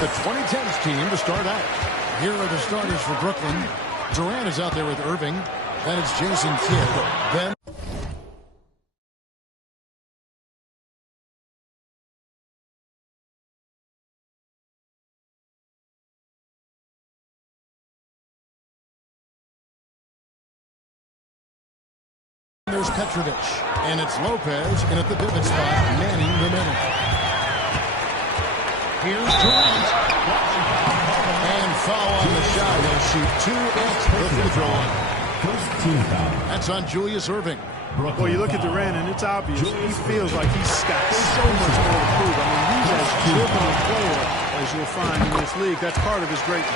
the 2010s team to start out. Here are the starters for Brooklyn. Durant is out there with Irving. Then it's Jason Kidd. Then there's Petrovic. And it's Lopez in at the pivot spot, manning the middle. Here's Durant. And foul on the shot. He'll shoot 2 at the free throw line. First team foul. That's on Julius Irving. Well, you look at Durant, and it's obvious. He feels like he's got so much more to prove. I mean, he's as driven a player as you'll find in this league. That's part of his greatness.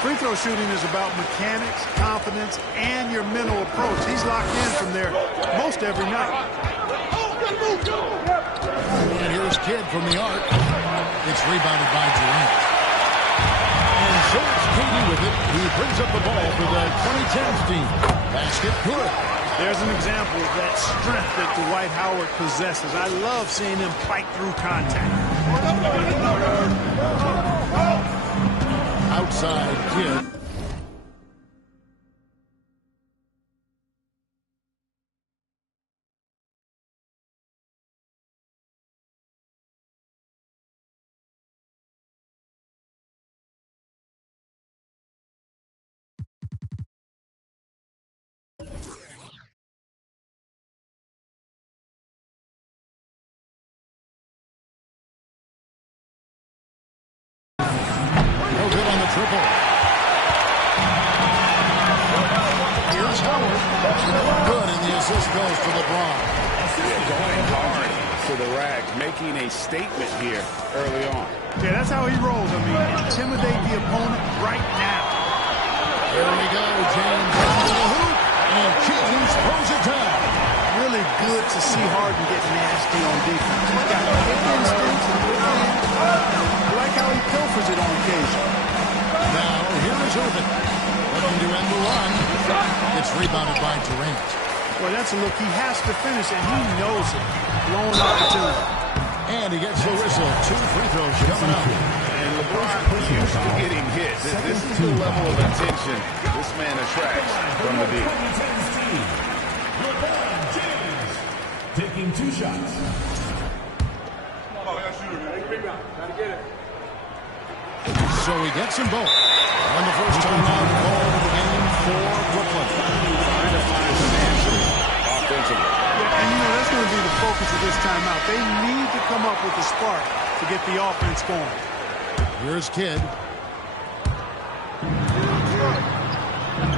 Free throw shooting is about mechanics, confidence, and your mental approach. He's locked in from there most every night. And here's Kidd from the arc. It's rebounded by Durant. And so it's Katie with it. He brings up the ball for the 2010s team. Basket good. There's an example of that strength that Dwight Howard possesses. I love seeing him fight through contact. Outside Kidd. Triple. Here's Howard. Good, and the assist goes to LeBron. Yeah, going hard to the rack, making a statement here early on. Yeah, that's how he rolls. I mean, intimidate the opponent right now. Here we go, James into the hoop, and James throws it down. Really good to see Harden get nasty on defense. He's got good instincts and good hands. I like how he pilfers it on occasion. Now, here is Irving. Looking to end the run. It's rebounded by Durant. Well, that's a look he has to finish, and he knows it. Blown opportunity. And he gets the whistle. 2 free throws coming up. And LeBron used to getting hit. This is the level of attention this man attracts from the deep. LeBron James taking 2 shots. Gotta get it. So he gets them both. And the first time out ball of the game for Brooklyn. Trying to find some answers offensively. Yeah, and you know, that's going to be the focus of this timeout. They need to come up with a spark to get the offense going. Here's Kidd.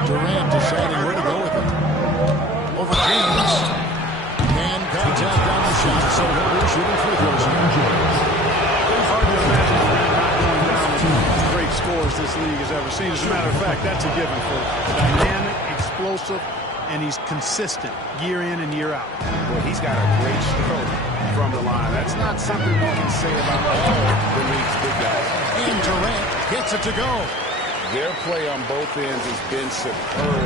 Durant deciding where to go with it. Over James. And contact on the shot, so he'll be shooting free throws here. Hard to imagine Durant not going down with great scores this league has ever seen. As a matter of fact, that's a given for dynamic, explosive, and he's consistent year in and year out. Well, he's got a great stroke from the line. That's not something we can say about all the league's big guys. And Durant gets it to go. Their play on both ends has been superb.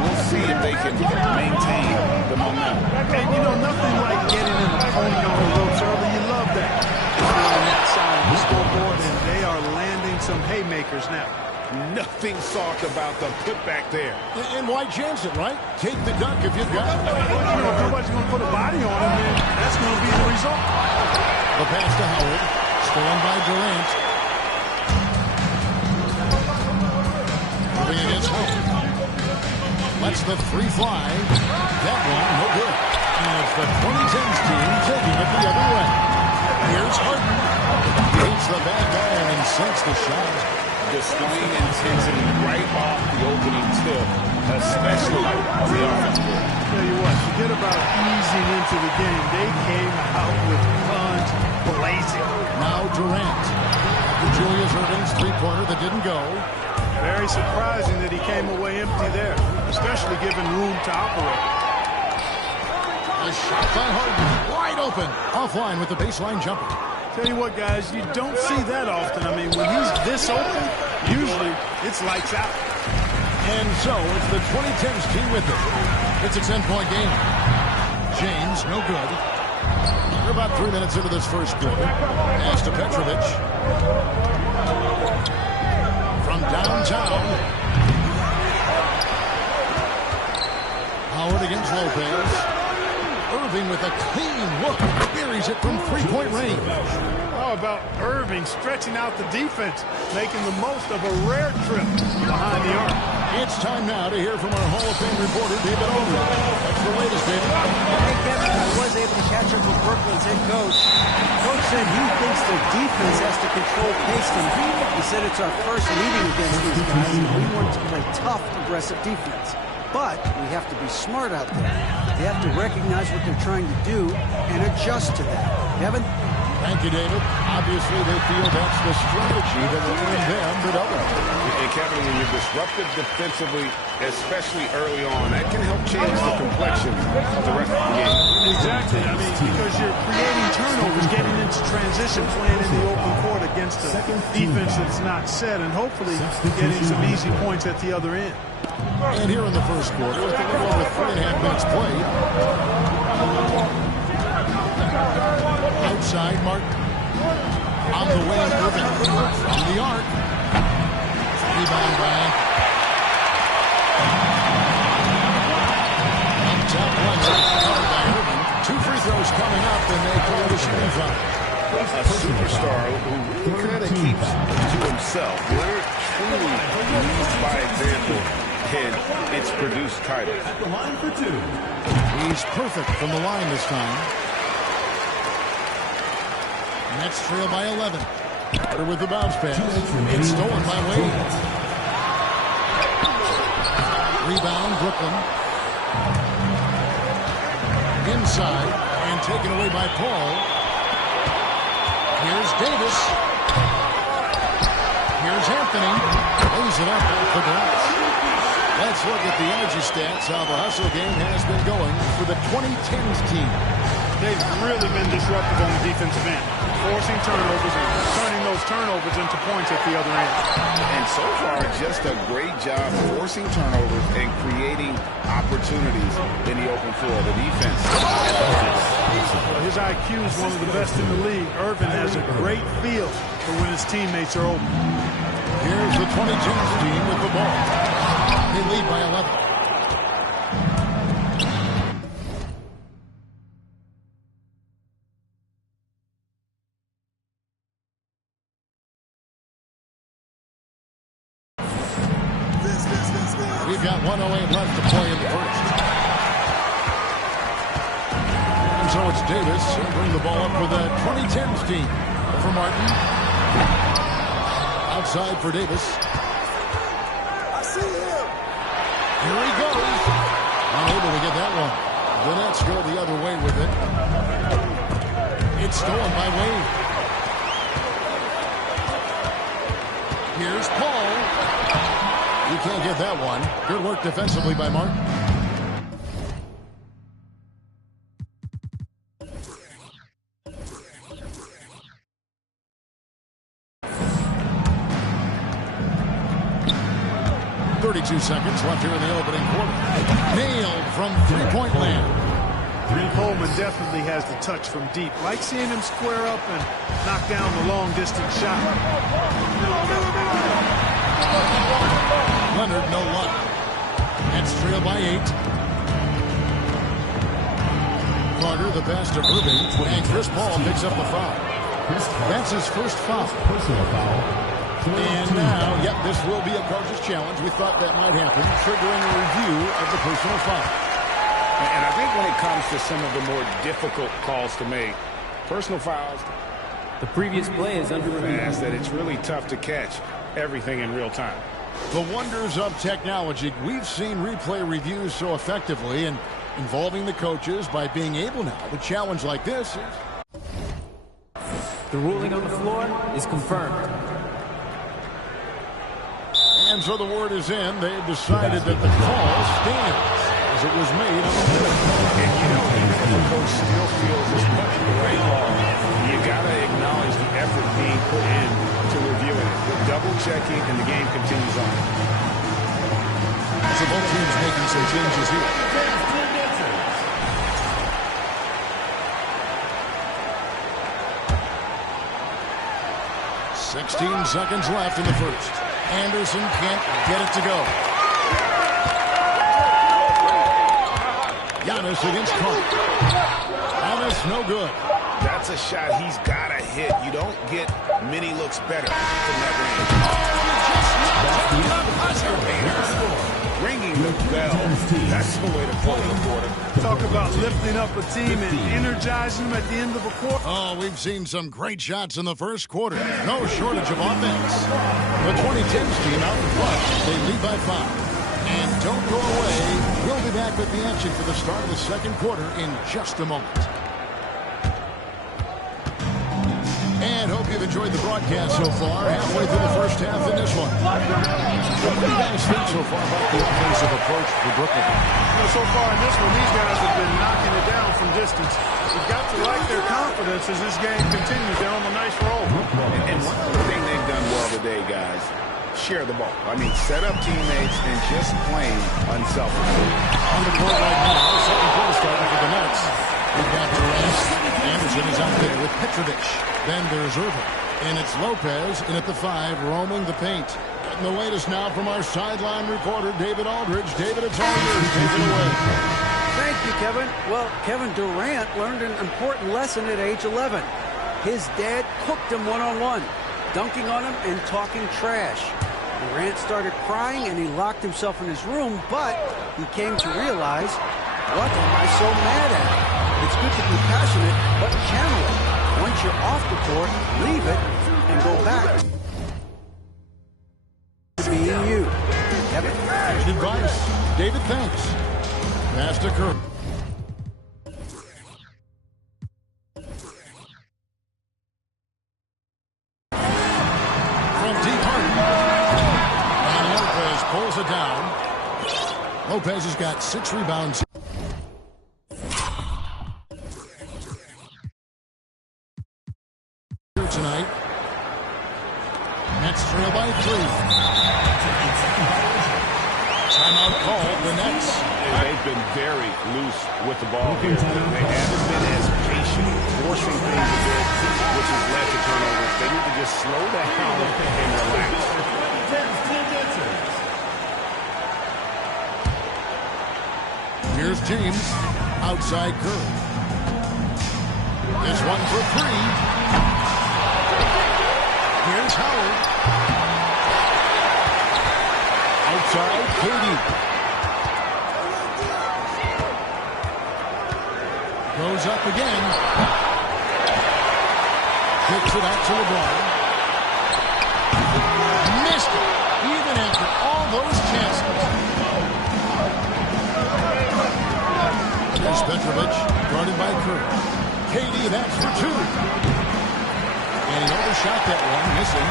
We'll see if they can maintain the momentum. And, you know, nothing like getting an opponent on the ropes early. You love that. They're on that side of the scoreboard, and they are landing some haymakers now. Nothing soft about the putback there. And why chance it, right? Take the dunk if you've got it. Well, you know, if nobody's going to put a body on him, then that's going to be the result. The pass to Howard. Stolen by Durant. Moving against Hope. Lets the 3 fly. That one, no good. And it's the 2010s team taking it the other way. Here's Harden. Beats the back iron and sinks the shot. Displaying intensity right off the opening tip, especially on the offensive end. Tell you what, forget about easing into the game. They came out with guns blazing. Now Durant. After Julius Irving's 3-pointer that didn't go. Very surprising that he came away empty there, especially given room to operate. A shot by Harden. Wide open. Offline with the baseline jumper. Tell you what, guys, you don't see that often. I mean, when he's this open, usually it's lights out. And so it's the 2010s team with it. It's a 10-point game. James, no good. We're about 3 minutes into this first quarter. Pass to Petrovic. From downtown. Howard against Lopez. Irving with a clean look. Buries it from three-point range. How about Irving stretching out the defense, making the most of a rare trip behind the arc. It's time now to hear from our Hall of Fame reporter, David Aldridge. What's the latest, David? Hey, Kevin, I was able to catch up with Brooklyn's head coach. Coach said he thinks their defense has to control pace tonight. He said it's our first meeting against these guys, and we want to play tough, aggressive defense. But we have to be smart out there. They have to recognize what they're trying to do and adjust to that. Kevin? Thank you, David. Obviously, they feel that's the strategy that will win them, but others. And Kevin, when you're disruptive defensively, especially early on, that can help change the complexion of the rest of the game. Exactly. I mean, because you're creating turnovers, getting into transition, playing in the open court against a defense that's not set, and hopefully getting some easy points at the other end. And here in the first quarter, with a little over 3.5 minutes played. Outside, Martin. On the way, Irving. From the arc. Rebound by. Up top, Leonard. Covered by Irving. 2 free throws coming up, and they call the shooting foul. A superstar who really kind of keeps to himself. Leonard truly leads by example, and it's produced titles. The line for 2. He's perfect from the line this time. Nets trail by 11. Carter with the bounce pass. It's stolen by Wade. Rebound, Brooklyn. Inside, and taken away by Paul. Here's Davis. Here's Anthony. Lays it up off the glass. Let's look at the energy stats, how the hustle game has been going for the 2010s team. They've really been disruptive on the defensive end, forcing turnovers and turning those turnovers into points at the other end. And so far, just a great job forcing turnovers and creating opportunities in the open floor. The defense. His IQ is one of the best in the league. Irvin has a great feel for when his teammates are open. Here's the 2010s team with the ball. They lead by 11. We've got 1:08 left to play in the first. And so it's Davis. He'll bring the ball up for the 2010s team. For Martin. Outside for Davis. I see him. Here he goes. Unable to get that one. The Nets go the other way with it. It's stolen by Wade. Here's Paul. You can't get that one. Good work defensively by Martin. Seconds left here in the opening quarter. Nailed from three-point land. Coleman definitely has the touch from deep. Like seeing him square up and knock down the long-distance shot. Leonard, no luck. Nets trail by 8. Carter, the pass to Irving, and Chris Paul picks up the foul. That's his first foul. Personal foul. And now, yep, this will be a coach's challenge. We thought that might happen, triggering a review of the personal foul. And I think when it comes to some of the more difficult calls to make, personal fouls, the previous play is under review. fast that it's really tough to catch everything in real time. The wonders of technology. We've seen replay reviews so effectively and involving the coaches by being able now to challenge like this. The ruling on the floor is confirmed. And so the word is in. They've decided that the call stands as it was made on the field. And you know, even if a coach still feels this much of a great call, you got to acknowledge the effort being put in to reviewing it. The double checking, and the game continues on. So both teams making some changes here. 16 seconds left in the first. Anderson can't get it to go. Giannis against Carter. Giannis, no good. That's a shot he's got to hit. You don't get many looks better from that range. Ringing the bell. That's the way to close the quarter. Talk about lifting up a team and energizing them at the end of a quarter. Oh, we've seen some great shots in the first quarter. No shortage of offense. The 2010s team out in front. They lead by 5. And don't go away. We'll be back with the action for the start of the second quarter in just a moment. And hope you've enjoyed the broadcast so far. Halfway through the first half in this one. What do you guys think so far about the offensive approach for Brooklyn? So far in this one, these guys have been knocking it down from distance. You've got to like their confidence as this game continues. They're on a nice roll. And one other thing they've done well today, guys, share the ball. I mean, set up teammates and just plain unselfishly. On the court right now, second quarter starting for the Nets. We've got Durant. Anderson is out there with Petrovic. Then there's Irving. And it's Lopez in at the 5, roaming the paint. Getting the latest now from our sideline reporter, David Aldridge. David, it's all yours. Take it away. Thank you, Kevin. Well, Kevin Durant learned an important lesson at age 11. His dad cooked him one-on-one, dunking on him and talking trash. Durant started crying and he locked himself in his room, but he came to realize, what am I so mad at? It's good to be passionate, but channel it. Once you're off the court, leave it and go back to being you. Kevin? Good advice. David, thanks. Pass to Curry. From deep Harden. And Lopez pulls it down. Lopez has got 6 rebounds. Tonight. Nets trail by 3. Timeout called. The Nets. They've been very loose with the ball here. They haven't been as patient, forcing things a bit, which has led to turnovers. They need to just slow down and relax. Here's James. Outside Curry. This one for 3. Here's Howard. Outside, KD. Goes up again. Kicks it out to LeBron. Missed it, even after all those chances. There's Petrovic, guarded by Curry. KD, that's for 2. And he overshot that one, missing.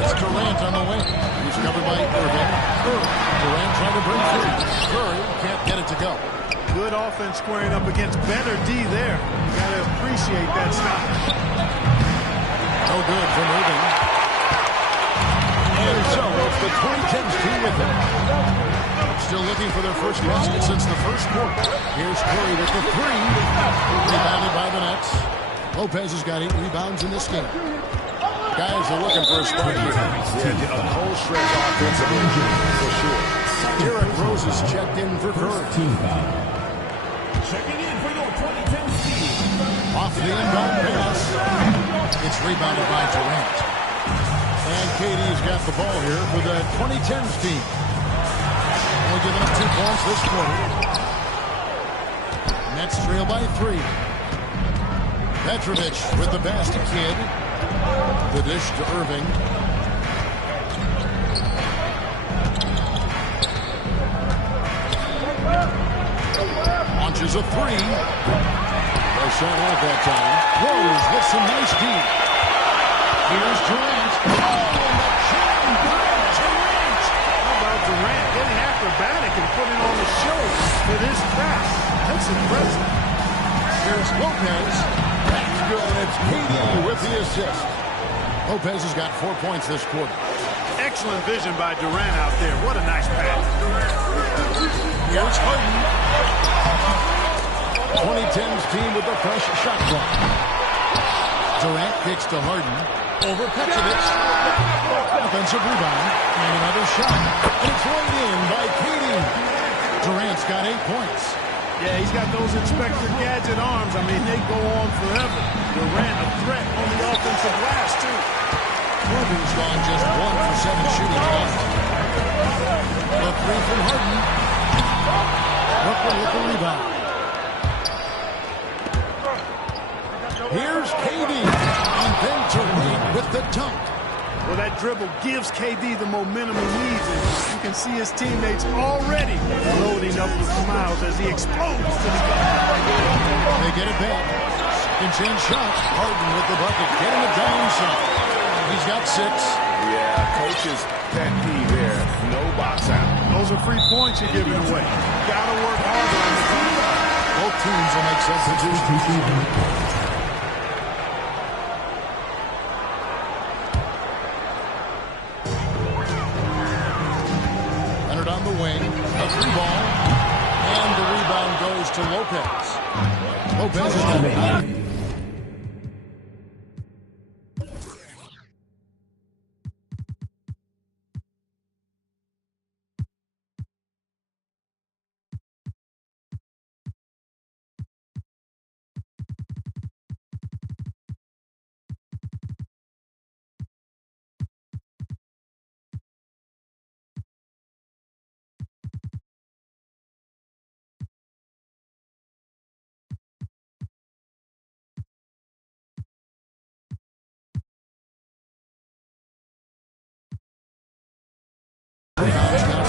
It's Durant on the wing. He's covered by Irving. Durant trying to break through. Curry can't get it to go. Good offense squaring up against better D there. You got to appreciate that stop. No good from Irving. And so it's the 2010s team with him. Still looking for their first basket since the first quarter. Here's Curry with the 3. Rebounded by the Nets. Lopez has got 8 rebounds in this game. Guys are looking for a spark here. Yeah, a whole stretch offensively for sure. Derrick Rose is checked in for Curry. Checking in for your 2010 team. Off the inbound pass. It's rebounded by Durant. And KD's got the ball here for the 2010s team. Only giving up 2 points this quarter. Nets trail by 3. Petrovic with the pass to Kidd. The dish to Irving. Launches a 3. No shot off that time. Rose with some nice D. Here's Durant. Oh, and the chain by Durant. How about Durant getting acrobatic and putting on the show for this craft? That's impressive. Here's Lopez. That's good. It's KD with the assist. Lopez has got 4 points this quarter. Excellent vision by Durant out there. What a nice pass. Here's Harden. 2010's team with the fresh shot clock. Durant kicks to Harden. Over Petrovic. Offensive rebound. And another shot. And it's laid in by KD. Durant's got 8 points. Yeah, he's got those Inspector Gadget arms. I mean, they go on forever. Durant a threat on the offensive glass, too. Rubin's gone just 1 for 7 shooting tonight. The three from Harden. Brooklyn with the rebound. Here's KD. And then Durant with the dunk. Well, that dribble gives KD the momentum he needs, and you can see his teammates already loading up with smiles as he explodes to the cup. They get it back. Second chance shot. Harden with the bucket, getting it down inside. He's got 6. Yeah, coach's pet peeve there. No box out. Those are free points you're giving away. Gotta work harder on the team. Both teams will make substitutions. On the wing, a free ball, and the rebound goes to Lopez. Lopez is got 9.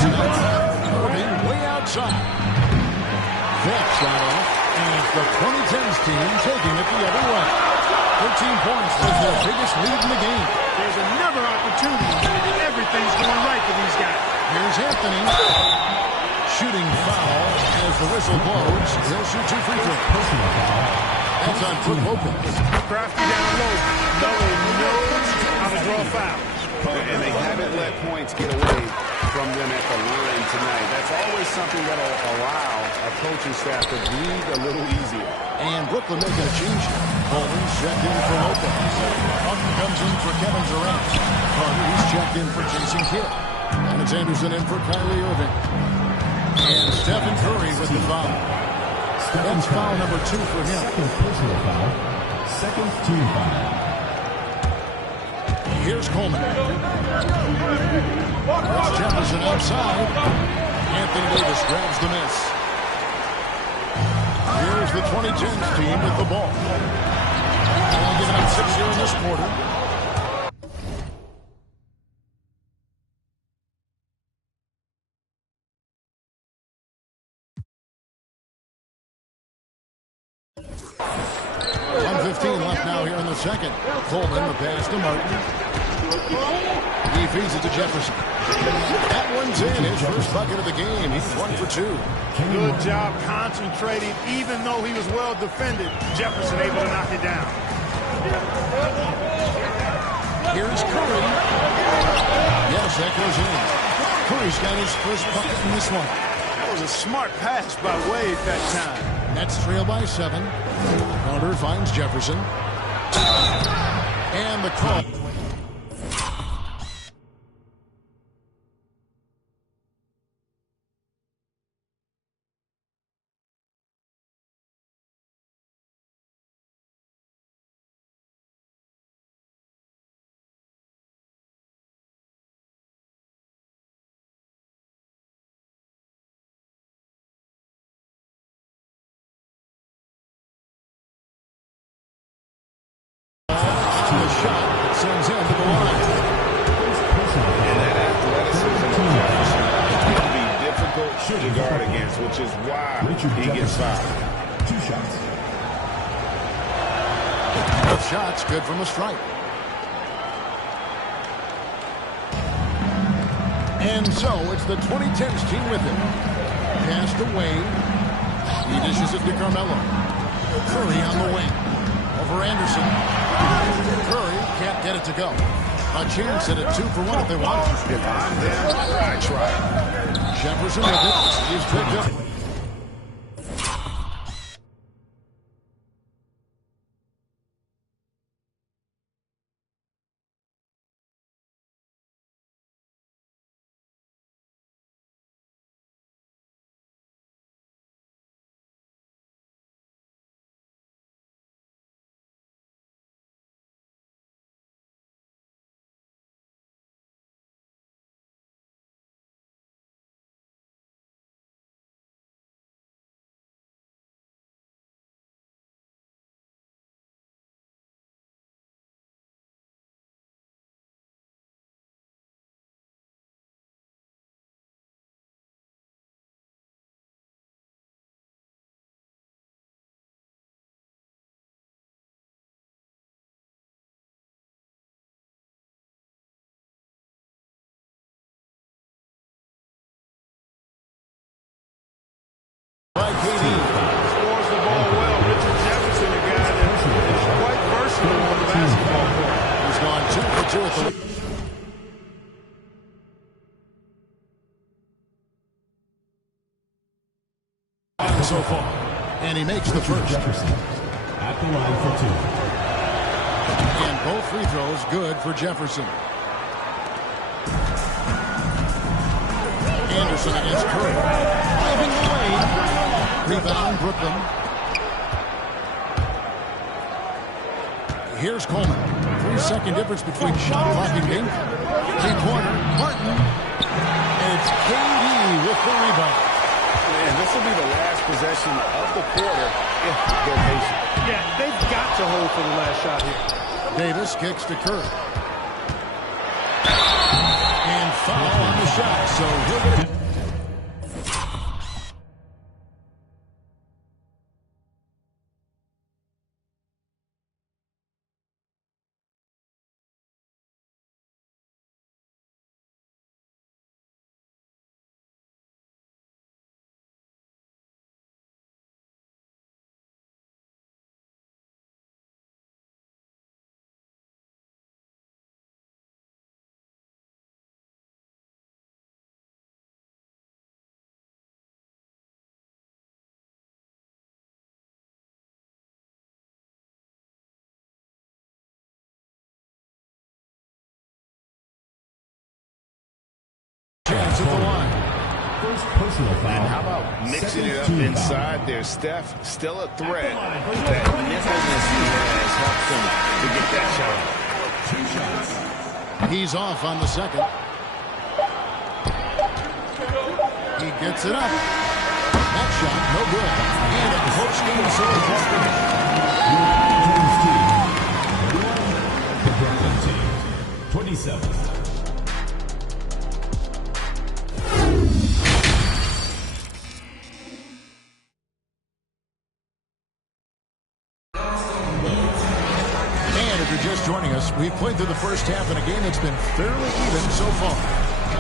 Irving way outside. That shot off, and it's the 2010s team taking it the other way. 13 points was their biggest lead in the game. There's another opportunity, and everything's going right for these guys. Here's Anthony. Shooting foul as the whistle blows. He'll shoot 2 free throws. That's on Brook Lopez. Crafty down low. Knows how to draw fouls. And they haven't let points get away from them at the line tonight. That's always something that will allow a coaching staff to breathe a little easier. And Brooklyn making a change here. Coleman's checked in for Lopez. Harden comes in for Kevin Durant. Carter, he's checked in for Jason Kidd. Dennis Anderson in for Kyrie Irving. And Stephen Curry with the foul. That's foul number 2 for him. Second personal foul. Second team foul. Here's Coleman. There's Jefferson outside. Anthony Davis grabs the miss. Here's the 2010s team with the ball. Only giving up 6 here in this quarter. Left now here in the second. Coleman, the pass to Martin. He feeds it to Jefferson. That one's in. His first bucket of the game. He's 1 for 2. Good job concentrating. Even though he was well defended, Jefferson able to knock it down. Here's Curry. Yes, that goes in. Curry's got his first bucket in this one. That was a smart pass by Wade that time. Nets trail by 7. Carter finds Jefferson. And the call. Sends him to the line. And that athleticism can be difficult to guard against, which is why he gets fouled. 2 shots. Both shots good from the stripe. And so it's the 2010s team with him. Passed away. He dishes it to Carmelo. Curry on the wing. Over Anderson. Curry can't get it to go. A chance at a 2 for 1 if they want it. If I'm them, I try. Jefferson with it. He's picked up. KD. Scores the ball well. Richard Jefferson, a guy that is quite versatile on the basketball court. He's gone 2 for 2 at the so far. And he makes the first. Jefferson at the line for 2. And both free throws good for Jefferson. Anderson against Curry. Driving the lane. Rebound, Brooklyn. Here's Coleman. 3-second difference between shot clock and game. Three-pointer, Martin. And it's KD with the rebound. And this will be the last possession of the quarter if they're patient. Yeah, they've got to hold for the last shot here. Davis kicks to Curry. And foul on the shot, so he'll get it. Chance at the line. First personal foul. And how about mixing it up inside there? Steph still a threat. That nimbleness he has helped him to get that shot. He's off on the second. He gets it up. That shot, no good. And a post-game celebration. The Brooklyn team, 27. Just joining us, we've played through the first half in a game that's been fairly even so far.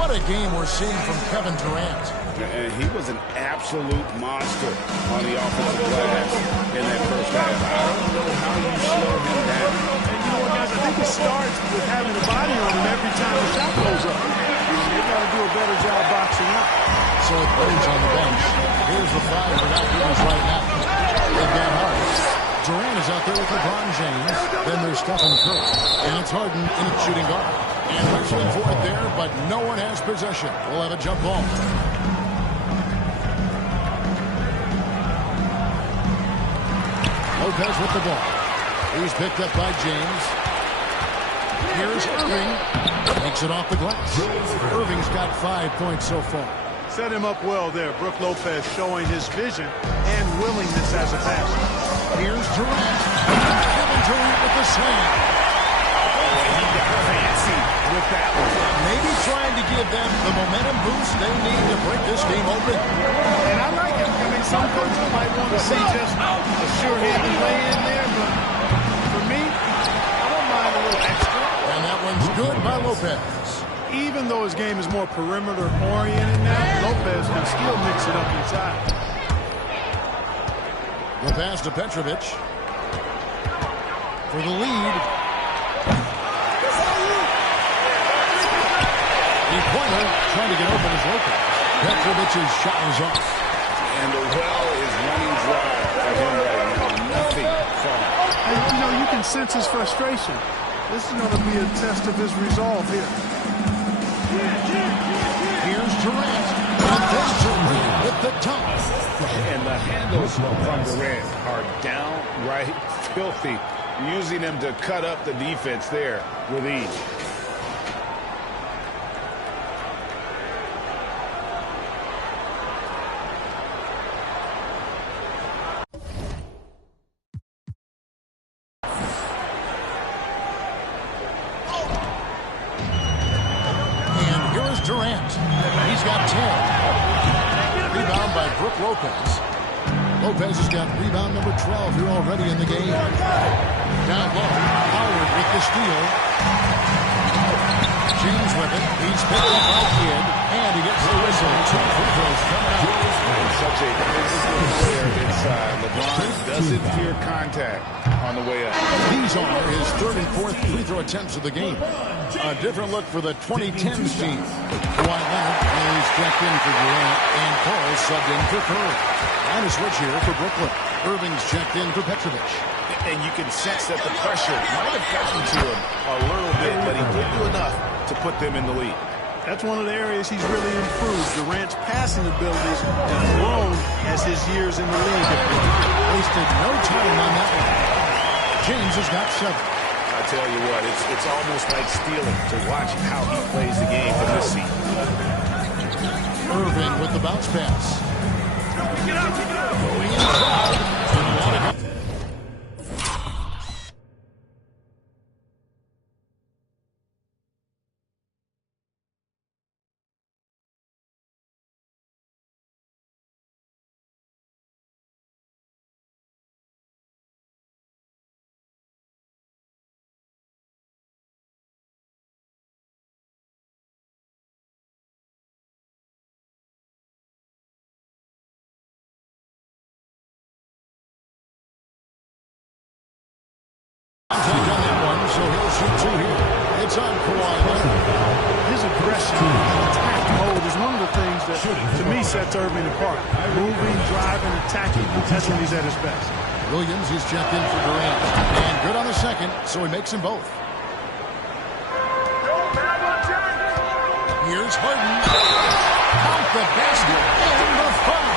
What a game we're seeing from Kevin Durant. And he was an absolute monster on the offensive glass in that first half. I don't know how you slow him down. And you know what, guys, I think it starts with having a body on him every time the shot goes up. They got to do a better job boxing out. So it plays on the bench. Here's the five for Doc Rivers right now. They've got Hart. Durant is out there with LeBron James. Then there's Stephen Curry. And it's Harden in at shooting guard. And wrestling for it there, but no one has possession. We'll have a jump ball. Lopez with the ball. He's picked up by James. Here's Irving. Takes it off the glass. Irving's got 5 points so far. Set him up well there. Brook Lopez showing his vision and willingness as a passer. Here's Durant. Kevin Durant with the slam. He got fancy with that one. Maybe trying to give them the momentum boost they need to break this game open. And I like it. I mean, some coaches might want to see just a sure-handed lay in there, but for me, I don't mind a little extra. And that one's good by Lopez. Even though his game is more perimeter-oriented now, Lopez can still mix it up inside. The pass to Petrovic for the lead. Pointer trying to get open as Lopez. Petrovic's shot is off. And the well is running dry for him right now. Nothing falling. And, you know, you can sense his frustration. This is going to be a test of his resolve here. Here's Durant. And then Durant with the top. And the handles from Durant are downright filthy, using him to cut up the defense there with ease. Durant. He's got 10. Rebound by Brook Lopez. Lopez has got rebound number 12 here already in the game. Down low. Howard with the steal. James with it. He's picked up by Kidd, and he gets the whistle. 2 free throws coming out. Such a physical player inside. LeBron doesn't fear contact on the way up. These are his 3rd and 4th free throw attempts of the game. A different look for the 2010s team. Kawhi Leonard is checked in for Durant, and Paul subbed in for Curry. And a switch here for Brooklyn. Irving's checked in for Petrovic. And you can sense that the pressure might have gotten to him a little bit, but he did do enough to put them in the lead. That's one of the areas he's really improved. Durant's passing abilities have grown as his years in the league have grown. Wasted no time on that one. James has got 7. I tell you what, it's almost like stealing to watch how he plays the game from this seat. Irving with the bounce pass. Going inside. On that one, so he'll shoot 2 here. It's on Kawhi Leonard. His aggression and attack mode is one of the things that, to me, sets Irving apart. Moving, driving, attacking, that's when he's at his best. Williams, he's checked in for Durant. And good on the second, so he makes them both. Here's Harden. Count the basket and the foul.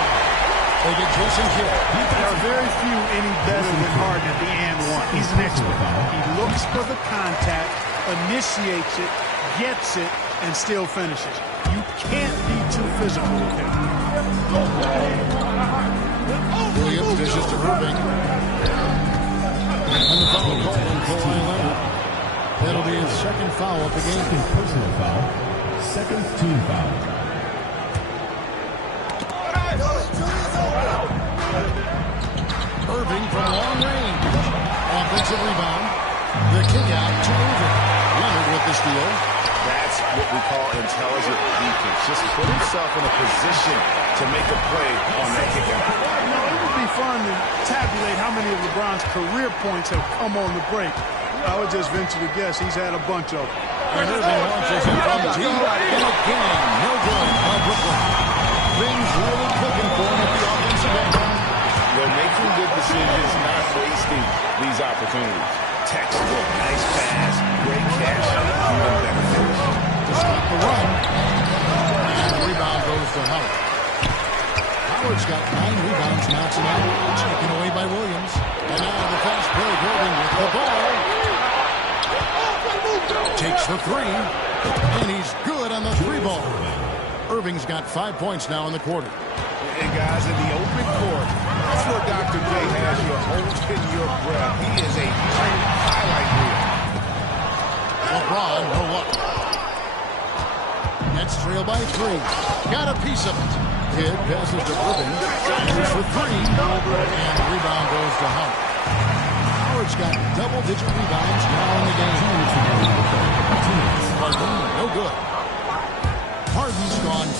They get Jason Kidd. There are very few any better than Harden at the and one. He's an expert. He looks for the contact, initiates it, gets it, and still finishes. You can't be too physical with him. Williams dishes to Irving. And the foul called on Kawhi Leonard. That'll be his 2nd foul of the game. Second personal foul. 2nd team foul. Irving from long range. Offensive rebound. The kick out to Irving. Leonard with the steal. That's what we call intelligent defense. Just put himself in a position to make a play on that kick out. It would be fun to tabulate how many of LeBron's career points have come on the break. I would just venture to guess he's had a bunch of them. And Irving launches it from deep. And again, no good by Brooklyn. Things really cooking for him at the offensive end. They're making good decisions, not wasting these opportunities. Textbook, nice pass, great catch, even better finish. To stop the run. And the rebound goes to Howard. Howard's got 9 rebounds now tonight. Taken away by Williams. And now the fast break. Irving with the ball. Takes the 3. And he's good on the 3 ball. Irving's got 5 points now in the quarter. And guys, in the open court, that's where Dr. J has you holding your breath. He is a highlight reel. LeBron, no luck. Nets trail by 3. Got a piece of it. Kidd passes to Irving. Shoots for 3. And the rebound goes to Howard. Howard's got double-digit rebounds now in the game. Harden, no good. Harden's gone.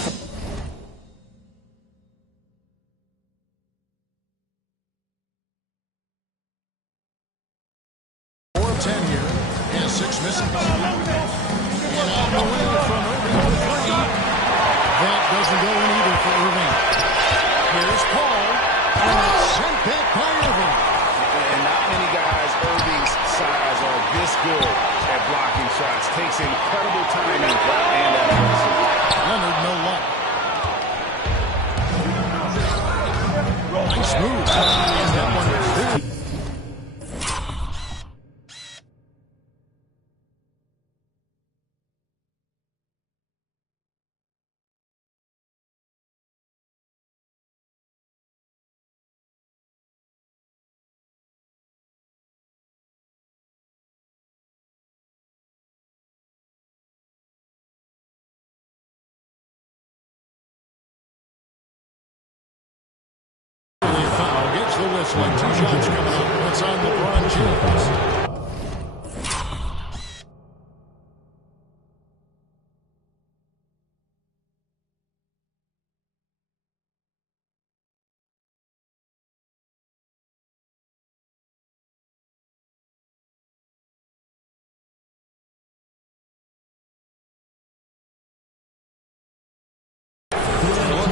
10 here, and 6 missing. And on the way from Irving for 3. That doesn't go in either for Irving. Here's Paul, and it's sent back by Irving. And not many guys Irving's size are this good at blocking shots. Takes incredible timing and accuracy. Leonard, no luck. Nice move. And that one is through. The whistle and 2 shots coming up. It's on LeBron James.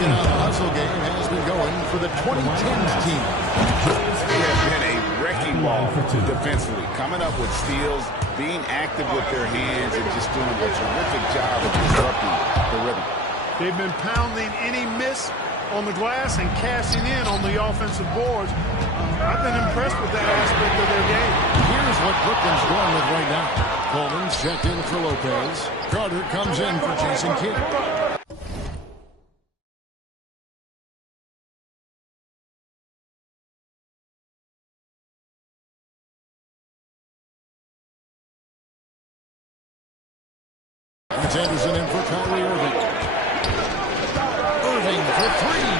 And now the hustle game has been going for the 2010s team. They have been a wrecking ball defensively, coming up with steals, being active with their hands, and just doing a terrific job of disrupting the rhythm. They've been pounding any miss on the glass and cashing in on the offensive boards. I've been impressed with that aspect of their game. Here's what Brooklyn's going with right now. Coleman's checked in for Lopez. Carter comes in for Jason Kidd. It's Anderson in for Kyrie Irving. Irving for three.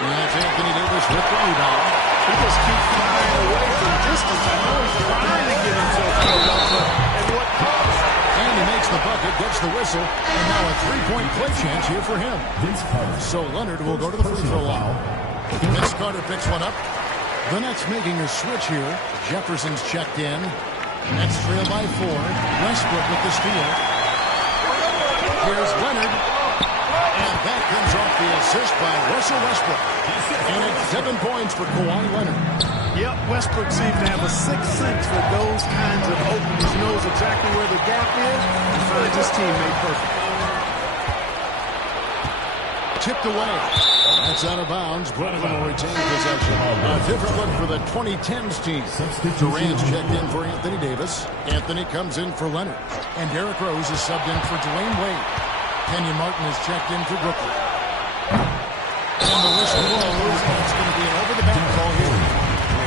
That's Anthony Davis with the rebound. He just keeps flying away from distance. I know he's trying to get himself to the left, at what cost? And he makes the bucket, gets the whistle, and now a three-point play chance here for him. Vince Carter. So Leonard will go to the free throw line. Vince Carter picks one up. The Nets making a switch here. Jefferson's checked in. Nets trail by 4. Westbrook with the steal. Here's Leonard. And that comes off the assist by Russell Westbrook. And it's 7 points for Kawhi Leonard. Yep, Westbrook seems to have a sixth sense for those kinds of openings. He knows exactly where the gap is and finds his teammate perfect. Tipped away. That's out of bounds. Brooklyn will retain possession. A different look for the 2010s team. Durant's checked in for Anthony Davis. Anthony comes in for Leonard. And Derrick Rose is subbed in for Dwayne Wade. Kenyon Martin is checked in for Brooklyn. And the whistle blows. It's going to be an over-the-back call here.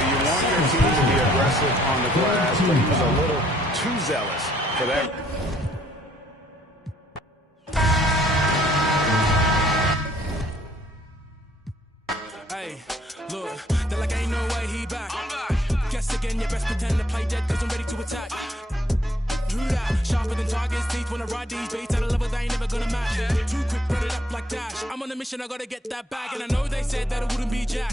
You want your team to be aggressive on the glass, but he was a little too zealous for that. Hey, look, they're like ain't no way he back. Guess again, you best pretend to play dead cause I'm ready to attack. Who that? Sharper than tigers' teeth when I ride these beats at a level they ain't never gonna match. Too quick, run it up like Dash. I'm on a mission, I gotta get that bag. And I know they said that it wouldn't be Jack.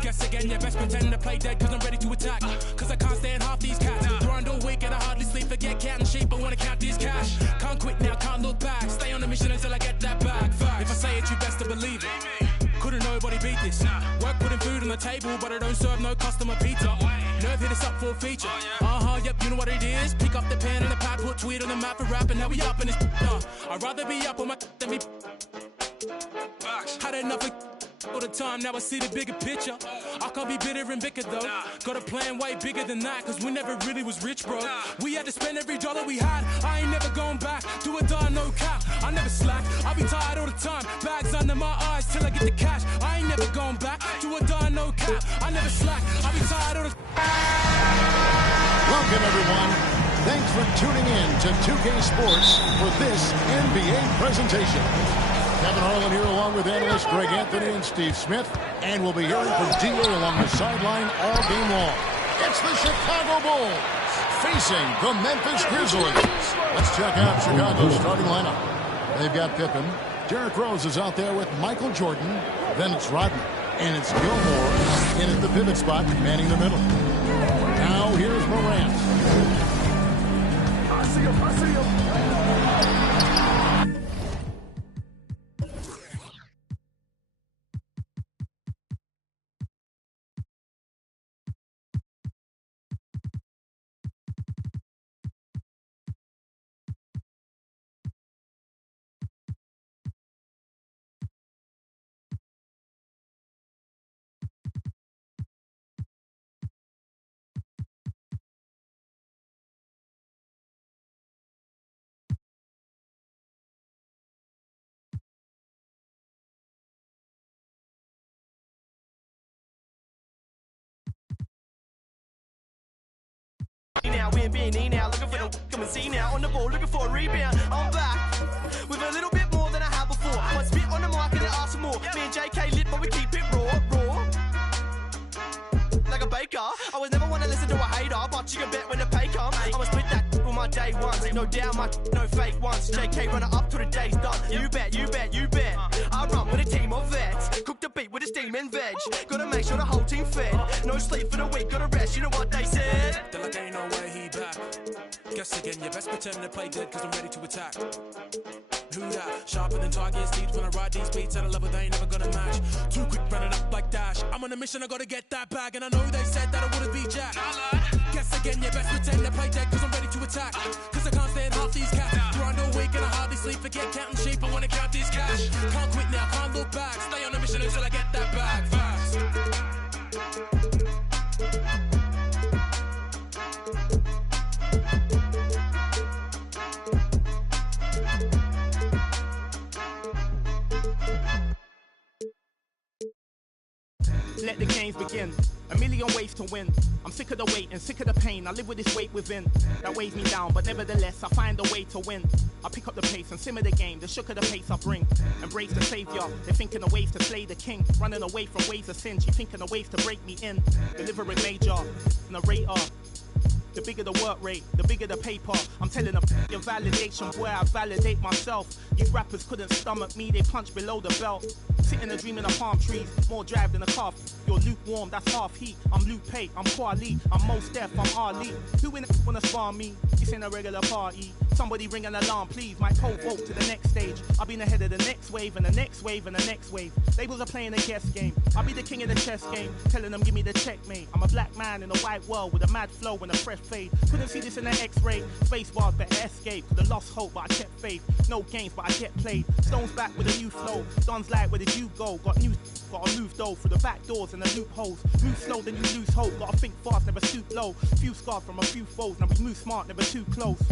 Guess again, you best pretend to play dead cause I'm ready to attack. Cause I can't stand half these cats. Grind all week and I hardly sleep. Forget cat and sheep, I wanna count this cash. Can't quit now, can't look back. Stay on the mission until I get that bag. If I say it, you best to believe it. Couldn't nobody beat this. Work putting food on the table, but I don't serve no customer pizza. Nerve hit us up for a feature. Yep, you know what it is. Pick up the pen and the pad, put tweet on the map and rap, and now we up in this. I'd rather be up on my than be. Had enough of all the time, now I see the bigger picture. I can't be bitter and bitter though. Got a plan way bigger than that, cause we never really was rich, bro. We had to spend every dollar we had. I ain't never going back. Do or die, no cap. I never slack. I be tired all the time. Bags under my eyes till I get the cash. I ain't never going back. Do or die, no cap. I never slack. I be tired all the Welcome, everyone. Thanks for tuning in to 2K Sports for this NBA presentation. Kevin Harlan here along with analysts Greg Anthony and Steve Smith. And we'll be hearing from D.A. along the sideline all game long. It's the Chicago Bulls facing the Memphis Grizzlies. Let's check out Chicago's starting lineup. They've got Pippen. Derrick Rose is out there with Michael Jordan. Then it's Rodman. And it's Gilmore in at the pivot spot, manning the middle. Now here's Morant. I see him. Now we're being now, looking for the come and see now on the ball, looking for a rebound. I'm back with a little bit more than I had before. I spit on the mic and then ask for more. Me and JK lit, but we keep it raw. Like a baker, I was never one to listen to a hater, but you can bet when the pay comes. I'ma split that with my day ones. No doubt, no fake ones. JK running up till the day's done. You bet. I run with a team of vets. Cook the beat with a steam and veg. Gotta make sure the whole team fed. No sleep for the week, gotta rest. You know what they said? They're like ain't no way he back. Guess again, you best pretend to play dead, cause I'm ready to attack. Who that? Sharper than targets, deep when I ride these beats at a level they ain't never gonna match. Too quick, running up like Dash. I'm on a mission, I gotta get that bag, and I know they said that I wouldn't be Jack. Guess again, you best pretend to play dead, cause I'm ready to attack. Cause I can't stand half these cats. Grind all week and I hardly sleep, forget counting sheep, I wanna count these cash. Can't quit now, can't look back. Stay on a mission until I get that bag. Fast. Let the games begin. A million ways to win. I'm sick of the wait and sick of the pain. I live with this weight within that weighs me down, but nevertheless I find a way to win. I pick up the pace and simmer the game. The shook of the pace I bring. Embrace the savior. They're thinking of ways to slay the king. Running away from ways of sin. She thinking of ways to break me in. Delivering major. Narrator. The bigger the work rate, the bigger the paper. I'm telling them your validation, boy, I validate myself. You rappers couldn't stomach me, they punch below the belt. Sitting and dreaming of palm trees, more drive than a calf. You're lukewarm, that's half heat. I'm Lupe, I'm Kweli, I'm Mos Def, I'm Ali. Who in the wanna spar me? This ain't a regular party. Somebody ring an alarm, please. My pole vote to the next stage. I'll be ahead of the next wave and the next wave and the next wave. Labels are playing a guess game. I'll be the king of the chess game, telling them give me the checkmate. I'm a black man in a white world with a mad flow and a fresh fade. Couldn't see this in the X-ray. Space bars better escape. Could've lost hope, but I kept faith. No games, but I get played. Stones back with a new flow. Don's like, where did you go? Gotta move though through the back doors and the loopholes. Move slow, then you lose hope. Gotta think fast, never stoop low. Few scars from a few foes. Now we move smart, never too close.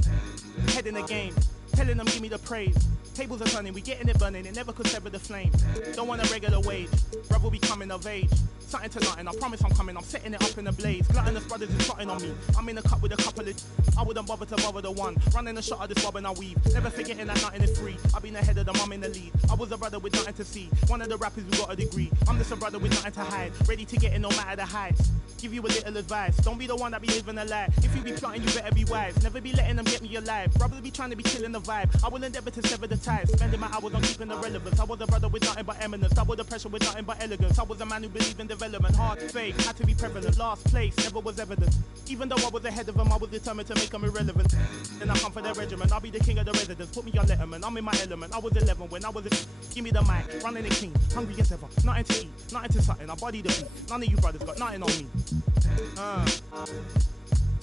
Head in the game, telling them give me the praise. Tables are turning, we getting it burning. It never could sever the flame. Don't want a regular wage. Brother be coming of age. Something to nothing, I promise I'm coming. I'm setting it up in a blaze. Gluttonous brothers is plotting on me. I'm in a cup with a couple of. I wouldn't bother to bother the one. Running a shot of this bob and I weave. Never forgetting that nothing is free. I've been ahead of them, I'm in the lead. I was a brother with nothing to see. One of the rappers who got a degree. I'm just a brother with nothing to hide. Ready to get in no matter the heights. Give you a little advice. Don't be the one that be living a lie. If you be plotting, you better be wise. Never be letting them get me alive. Brothers be trying to be killing the vibe. I will endeavor to sever the ties. Spending my hours on keeping the relevance. I was a brother with nothing but eminence. Double the pressure with nothing but elegance. I was a man who believed in development. Hard faith, had to be prevalent. Last place, never was evident. Even though I was ahead of them, I was determined to make them irrelevant. Then I come for their regiment. I'll be the king of the residents. Put me on Letterman. I'm in my element. I was 11 when I was give me the mic. Running the king. Hungry as ever. Nothing to eat. Nothing to something. I body the beat. None of you brothers got nothing on me.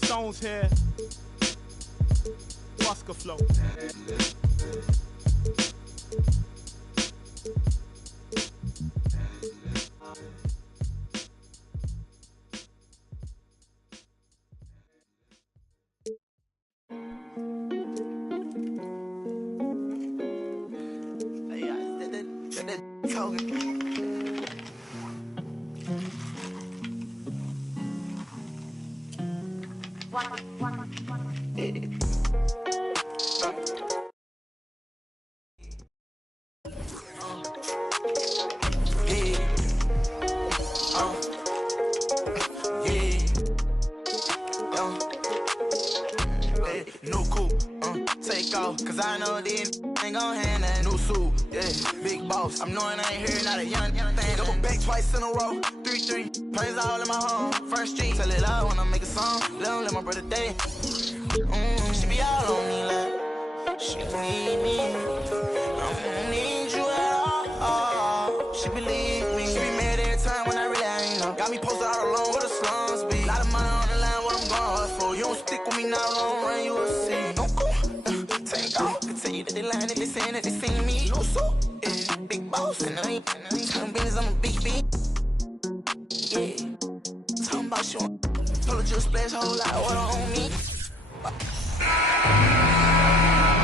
Stones here. Busker flow. I'm knowing I ain't hearing not a young thing. Double back twice in a row, 3-3. Plays all in my home. First street, tell it loud when I make a song. Let my brother day. She be all on me like she need me. I don't need you at all. She believe me. She be mad every time when I really ain't know. Got me posted all alone where the slums be. Lot of money on the line, what I'm going for. You don't stick with me now, long run, you will see. Don't go. Take off. Can tell you that they lying if they saying that they seen me. No so. Big boss, and I ain't talking business, I'm a big beat. Yeah, talking about you. Pull a juice splash, whole lot of water on me.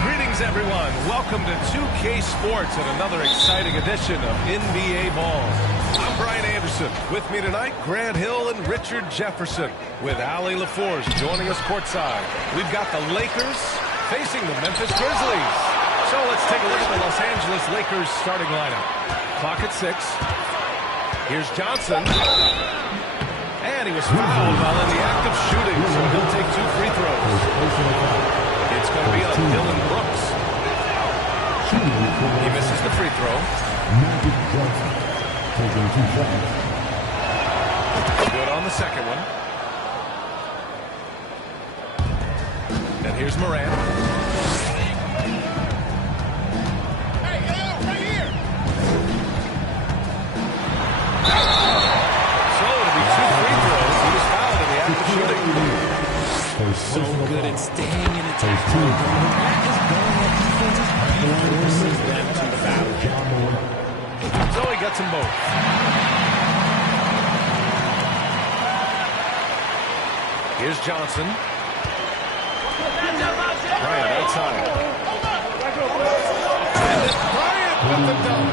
Greetings, everyone. Welcome to 2K Sports and another exciting edition of NBA Ball. I'm Brian Anderson. With me tonight, Grant Hill and Richard Jefferson, with Allie LaForge joining us courtside. We've got the Lakers facing the Memphis Grizzlies. So let's take a look at the Los Angeles Lakers starting lineup. Clock at 6. Here's Johnson. And he was fouled while in the act of shooting, so he'll take 2 free throws. It's going to be on Dylan Brooks. He misses the free throw. Good on the second one. And Here's Morant. Right here. So it'll be 2 free throws. He was fouled in the act of shooting. So good at staying in attack. That is going at defenses. He forces them to foul. So he gets them both. Here's Johnson. Bryant outside. And it's Bryant with the dunk.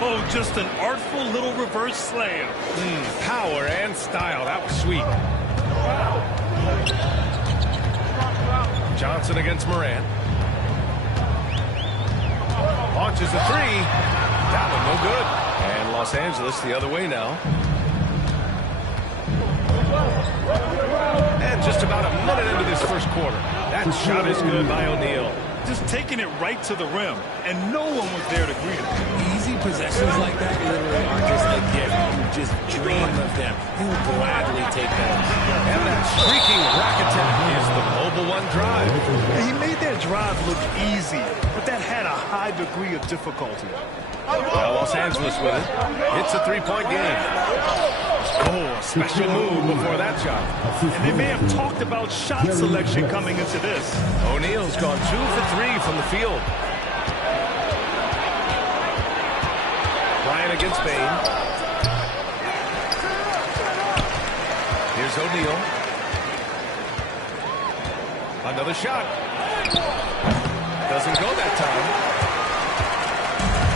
Oh, just an artful little reverse slam. Power and style. That was sweet. Johnson against Morant. Launches a 3. That one no good. And Los Angeles the other way now. And just about a minute into this first quarter. That shot is good by O'Neal. Just taking it right to the rim, and no one was there to greet him. Easy possessions like that literally are just a gift. You just dream of them. He'll gladly take those. And that streaking rack attack is the Mobile One drive. He made that drive look easy, but that had a high degree of difficulty. Well, Los Angeles with it. It's a 3-point game. Oh, a special move before that shot. And they may have talked about shot selection coming into this. O'Neal's gone 2 for 3 from the field. Bryant against Bane. Here's O'Neal. Another shot. Doesn't go that time.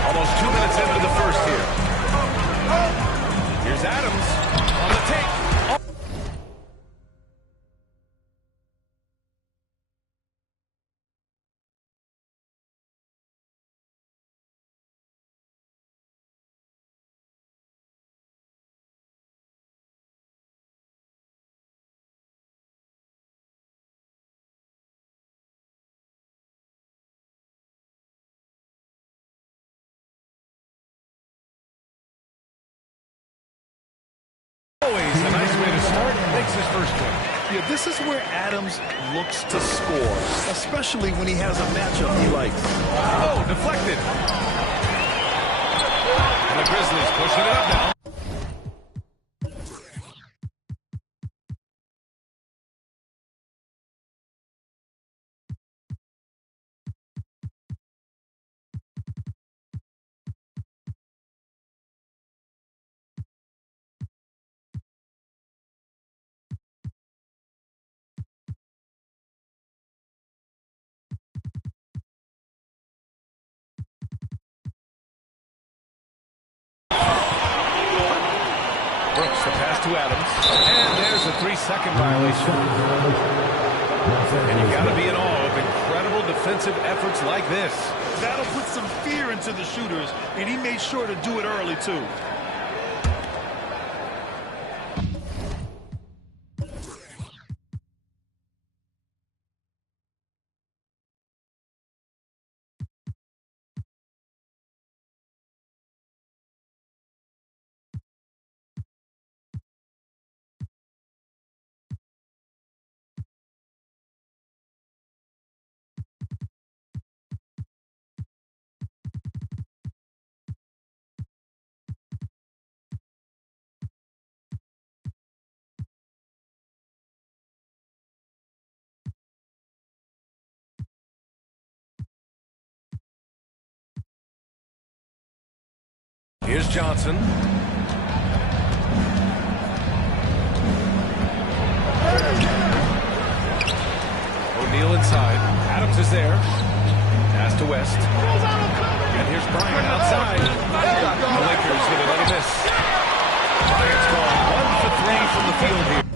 Almost 2 minutes into the first here. Here's Adams on the take. Always a nice way to start. Makes his first one. Yeah, this is where Adams looks to score, especially when he has a matchup he likes. Oh, deflected. And the Grizzlies pushing it up now. Brooks, the pass to Adams. And there's a 3-second violation. And you got to be in awe of incredible defensive efforts like this. That'll put some fear into the shooters, and he made sure to do it early, too. Here's Johnson. O'Neal inside. Adams is there. Pass to West. And here's Bryant outside. The Lakers with another miss. Bryant's gone 1 for 3 from the field here.